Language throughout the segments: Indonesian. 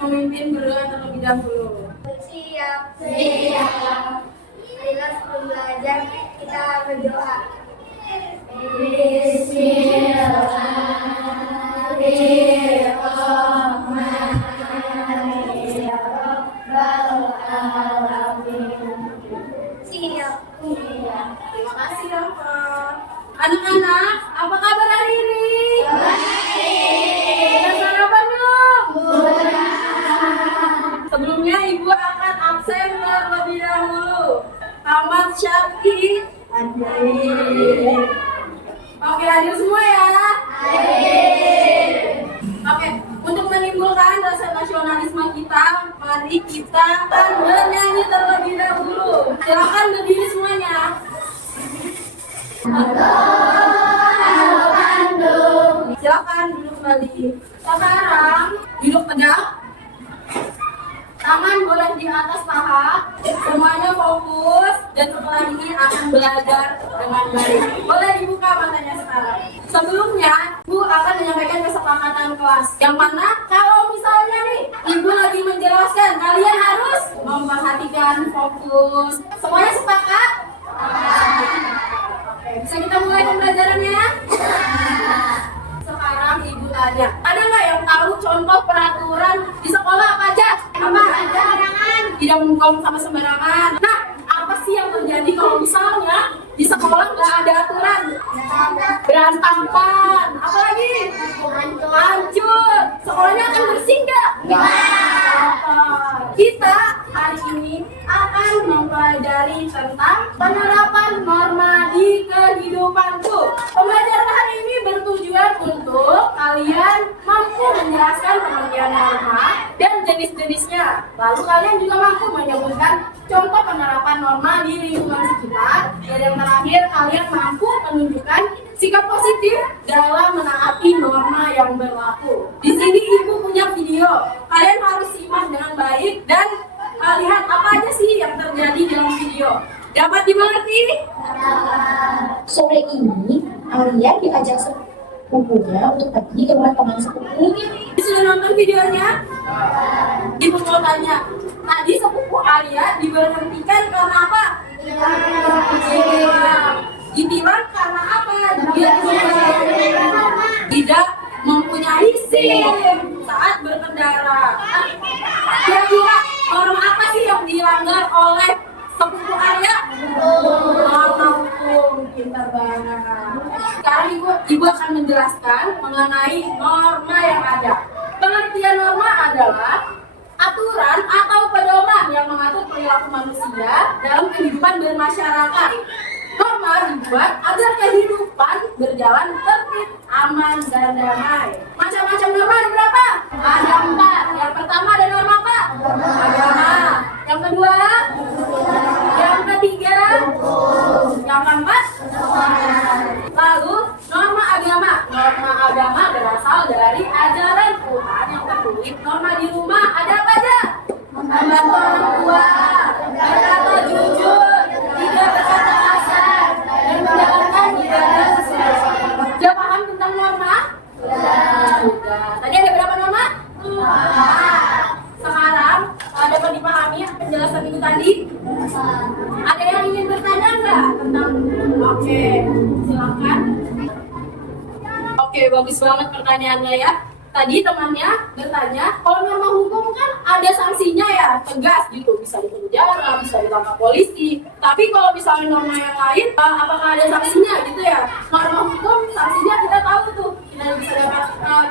memimpin berdoa terlebih dahulu. Siap. Siap. Marilah sebelum belajar kita berdoa. Siap. Terima kasih Rafa. Anak-anak, apa kabar hari ini? Sudah sarapan belum? Sebelumnya Ibu akan absen terlebih dahulu. Ahmad Syafki. Oke, hadir semua ya. Oke, untuk menimbulkan rasa nasionalisme kita, mari kita akan bernyanyi terlebih dahulu. Silakan berdiri semuanya. Silakan duduk kembali. Sekarang duduk tegak. Tangan boleh di atas paha. Semuanya fokus dan setelah ini akan belajar dengan baik. Boleh dibuka matanya sekarang. Sebelumnya, Bu akan menyampaikan kesepakatan kelas. Yang mana kalau misalnya nih Ibu lagi menjelaskan, kalian harus memperhatikan fokus. Semuanya sepakat? Oke, bisa kita mulai pembelajarannya? Sekarang Ibu tanya, ada nggak yang tahu contoh peraturan di sekolah apa aja? Apa? Sembarangan. Tidak membuang sama sembarangan. Nah, apa sih yang terjadi kalau misalnya di sekolah nggak ada aturan? Berantakan. Apalagi? Hancur. Sekolahnya akan bersih nggak? Kita hari ini akan mempelajari tentang penerapan norma di kehidupanku. Pembelajaran hari ini bertujuan untuk kalian mampu menjelaskan pengertian norma dan jenis-jenisnya. Lalu kalian juga mampu menyebutkan contoh penerapan norma di lingkungan sekitar. Dan yang terakhir, kalian mampu menunjukkan sikap positif dalam menaati norma yang berlaku. Di sini Ibu punya video. Kalian harus simak dengan baik dan lihat apa aja sih yang terjadi dalam video. Dapat dimengerti? Sore ini, Alia diajak sepupunya untuk pergi ke rumah teman sepupunya. Sudah nonton videonya? Ibu mau tanya, tadi sepupu Alia diberhentikan karena apa? Ditilang karena apa? Dia tidak mempunyai SIM saat berkendara. Kira-kira norma apa sih yang dilanggar oleh sepupu Alia? Norma hukum. Pintar banget. Sekarang Ibu akan menjelaskan mengenai norma yang ada. Pengertian norma adalah aturan atau pedoman yang mengatur perilaku manusia dalam kehidupan bermasyarakat. Norma dibuat agar kehidupan berjalan tertib, aman, dan damai. Macam-macam norma ada berapa? Ada 4. Yang pertama ada norma apa? Agama. Yang kedua? Yang ketiga? Yang keempat? Lalu norma agama. Norma agama berasal dari ajaran Tuhan yang tertulis. Norma di rumah ada apa aja? Membantu orang tua, berkata jujur, tidak berkata kasar, dan menjalankan ibadah sesuai. Sudah paham tentang norma? Sudah. Tadi ada berapa norma? 4. Sekarang dapat dipahami penjelasan Ibu tadi? Ada yang ingin bertanya nggak tentang? Oke, silakan. Oke, bagus banget pertanyaannya ya. Tadi temannya bertanya, kalau norma hukum kan ada sanksinya ya, tegas gitu, bisa dipenjara, bisa ditangkap polisi. Tapi kalau misalnya norma yang lain, apakah ada sanksinya gitu ya? Norma hukum sanksinya kita tahu tuh, kita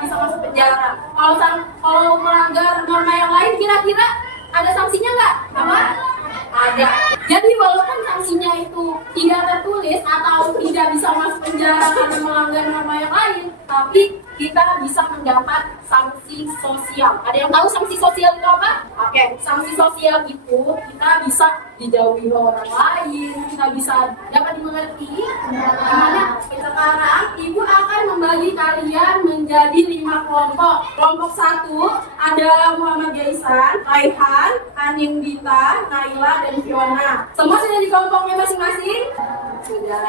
bisa masuk penjara. Kalau melanggar norma yang lain, kira-kira ada sanksinya nggak? Apa? Ada. Jadi walaupun sanksinya itu tidak tertulis atau tidak bisa masuk penjara karena melanggar norma yang lain, tapi kita bisa mendapat sanksi sosial. Ada yang tahu sanksi sosial itu apa? Oke, sanksi sosial itu kita bisa dijauhi orang lain, kita bisa dapat dimengerti. Gimana? Sekarang Ibu akan membagi kalian menjadi 5 kelompok. Kelompok 1 ada Muhammad Gaisan, Raihan, Aning Dita, Naila, dan Fiona. Semua sudah di kelompoknya masing-masing? Sudah.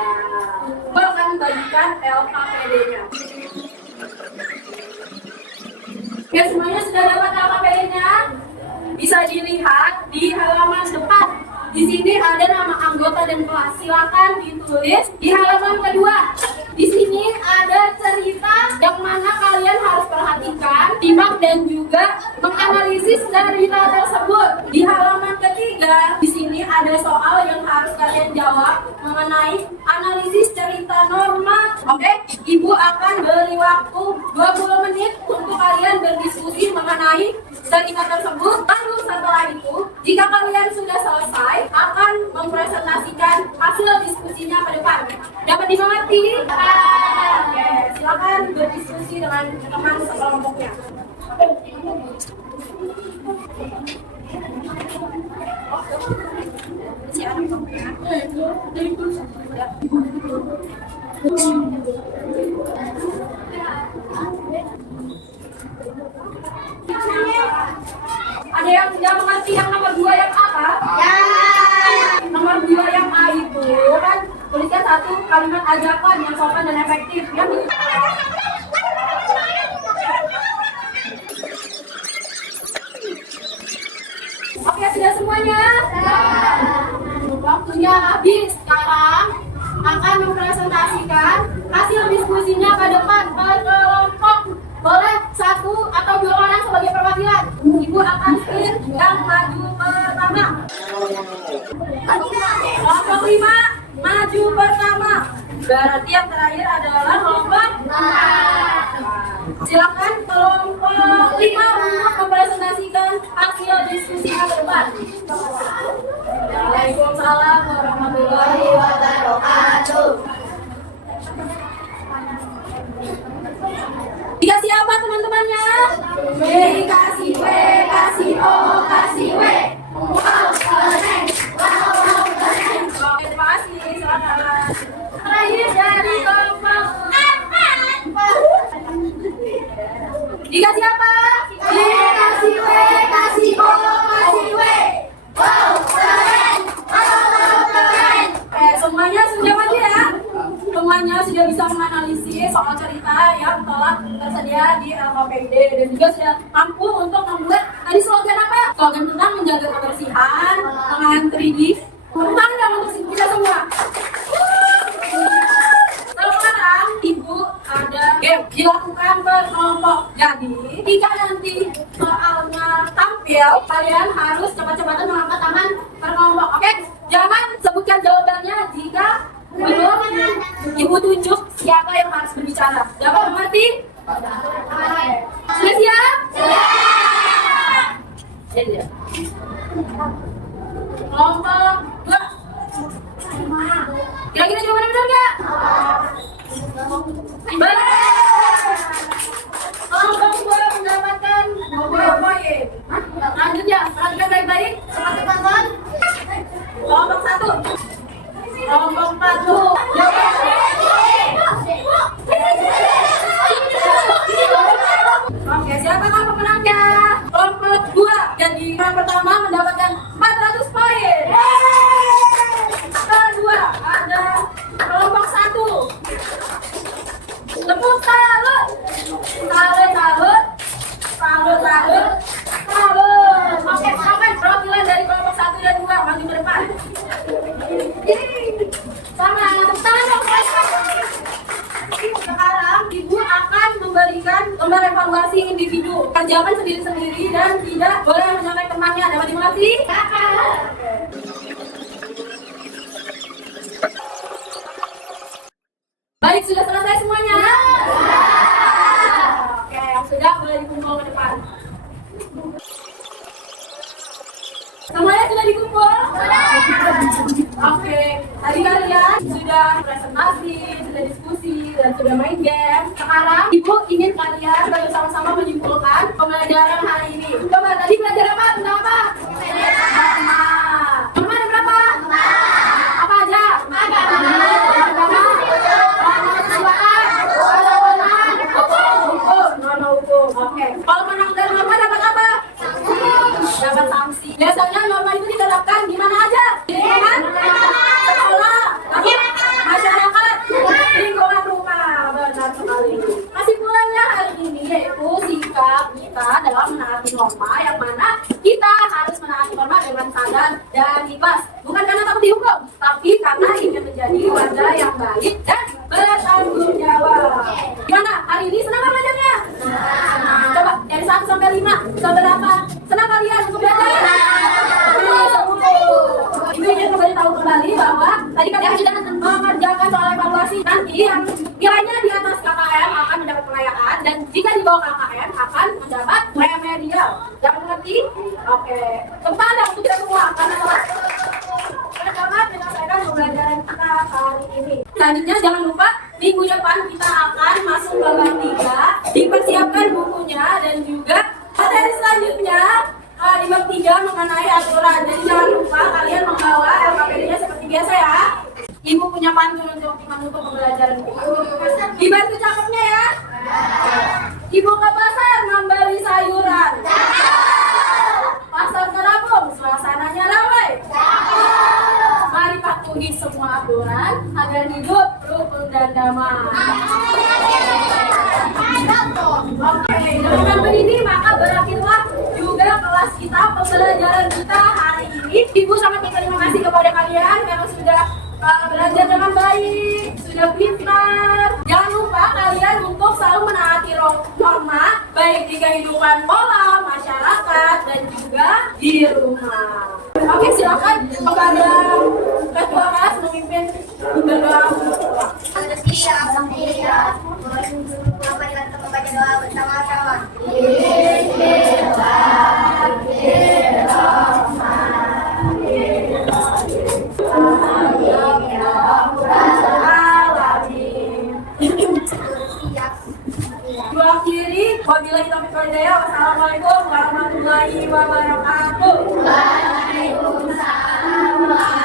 Ibu akan membagikan LKPD-nya. Ya, semuanya sudah dapat LKPD-nya? bisa dilihat di halaman depan. Di sini ada nama anggota dan kelas. Silakan ditulis di halaman kedua. Di sini ada cerita yang mana kalian harus perhatikan, simak dan juga menganalisis cerita tersebut. Di halaman ketiga, di sini ada soal yang harus kalian jawab mengenai analisis cerita norma. Oke, Ibu akan beri waktu 20 menit untuk kalian berdiskusi mengenai cerita tersebut. Lalu setelah itu, jika kalian sudah selesai, akan mempresentasikan hasil diskusinya ke depan. Dapat dimengerti? Oke, silakan berdiskusi dengan teman sekelompoknya. Ada yang tidak mengerti yang nomor 2 yang apa? Ya. Nomor 2 yang A itu kan tuliskan satu kalimat ajakan yang sopan dan efektif. Oke, sudah semuanya? Waktunya habis. Sekarang akan mempresentasikan hasil diskusinya ke depan ke kelompok. Boleh 1 atau 2 orang sebagai perwakilan. Ibu akan pilih yang maju pertama. Kelompok 5 maju pertama. Berarti yang terakhir adalah kelompok 4. Silakan kelompok 5 untuk mempresentasikan hasil diskusinya ke depan. Waalaikumsalam warahmatullahi wabarakatuh. Dikasih apa teman-temannya? B kasih W, kasih O, kasih W. Wow, keren. Wow, keren. Oke, terima kasih. Silakan. Terakhir dari kelompok 4. Dikasih apa? B kasih W, kasih O, kasih W. Wow, keren. Wow, keren. Semuanya sudah maju ya? Semuanya sudah bisa menganalisis soal cerita yang telah tersedia di LKPD dan juga sudah mampu untuk membuat tadi slogan apa? Slogan tentang menjaga kebersihan, mengantri di tentang yang untuk kita semua. Sekarang Ibu ada game dilakukan berkelompok. Jadi jika nanti soalnya tampil, kalian harus cepat-cepatan mengangkat tangan berkelompok. Oke? Jangan sebutkan jawabannya jika belum Ibu tunjuk siapa yang harus berbicara. Dapat mengerti? Sudah siap? Siap. Kelompok 2. Kira-kira jawabannya benar nggak? Benar. Kelompok 2 mendapatkan 2 poin. Lanjut ya, perhatikan baik-baik. Seperti tonton. Kelompok 1. Kelompok 4. Oke, siapakah pemenangnya? Kelompok 2. Jadi yang pertama mendapatkan 400 poin. Kedua ada kelompok 1. Tepuk salut. Salut. Oke, silakan perwakilan dari kelompok 1 dan 2 maju ke depan. Sama, tepuk tangan dong. Sekarang Ibu akan memberikan lembar evaluasi individu. Kerjakan sendiri-sendiri dan tidak boleh menyontek temannya. Dapat dimengerti? Baik, sudah selesai semuanya? Oke, yang sudah boleh dikumpul ke depan. Semuanya sudah dikumpul? Oke, tadi kalian sudah presentasi, sudah diskusi, dan sudah main game. Sekarang Ibu ingin kalian bersama-sama menyimpulkan pembelajaran hari ini. Coba tadi belajar apa? Tentang apa? Nomor ada berapa? Apa aja? Oke, kalau melanggar norma dapat apa? Dapat sanksi. Biasanya norma itu diterapkan di mana aja? Di lingkungan sekolah, masyarakat, lingkungan rumah. Benar sekali. Kesimpulannya hari ini yaitu sikap kita dalam menaati norma yang mana kita dengan sadar dan ikhlas. Bukan karena takut dihukum, tapi karena ingin menjadi warga yang baik dan bertanggung jawab. Gimana? Hari ini senang nggak belajarnya? Nah, coba dari 1 sampai 5, seberapa senang kalian untuk belajar? Ibu ingin kembali tahu kembali bahwa tadi kalian sudah mengerjakan soal evaluasi. Nanti yang nilainya di atas KKM akan mendapat kelayakan, dan jika di bawah KKM akan mendapat remedial. Yang mengerti? Oke. Tepuk tangan untuk kita semua karena telah sangat menyelesaikan pembelajaran kita kali ini. Selanjutnya jangan lupa minggu depan kita akan masuk ke bab 3. Dipersiapkan bukunya dan juga materi selanjutnya di bab 3 mengenai aturan. Jadi jangan lupa kalian membawa LKPD-nya seperti biasa ya. Ibu punya pantun untuk menutup pembelajaran kita. Dibantu cakepnya ya. Ibu ke pasar membeli sayuran. Pasar terapung, suasananya ramai. Mari patuhi semua aturan agar hidup rukun dan damai. Oke, dengan ini maka berakhirlah juga kelas kita, pembelajaran kita hari ini. Ibu sangat berterima kasih kepada kalian yang sudah belajar dengan baik, sudah pintar. Jangan lupa kalian untuk selalu menaati norma baik di kehidupan sekolah, masyarakat, dan juga di rumah. Oke, silakan kepada ketua kelas memimpin berdoa. Membaca doa bersama-sama. Akhiri, wabillahi taufiq wal hidayah. Wassalamualaikum warahmatullahi wabarakatuh. Waalaikumsalam.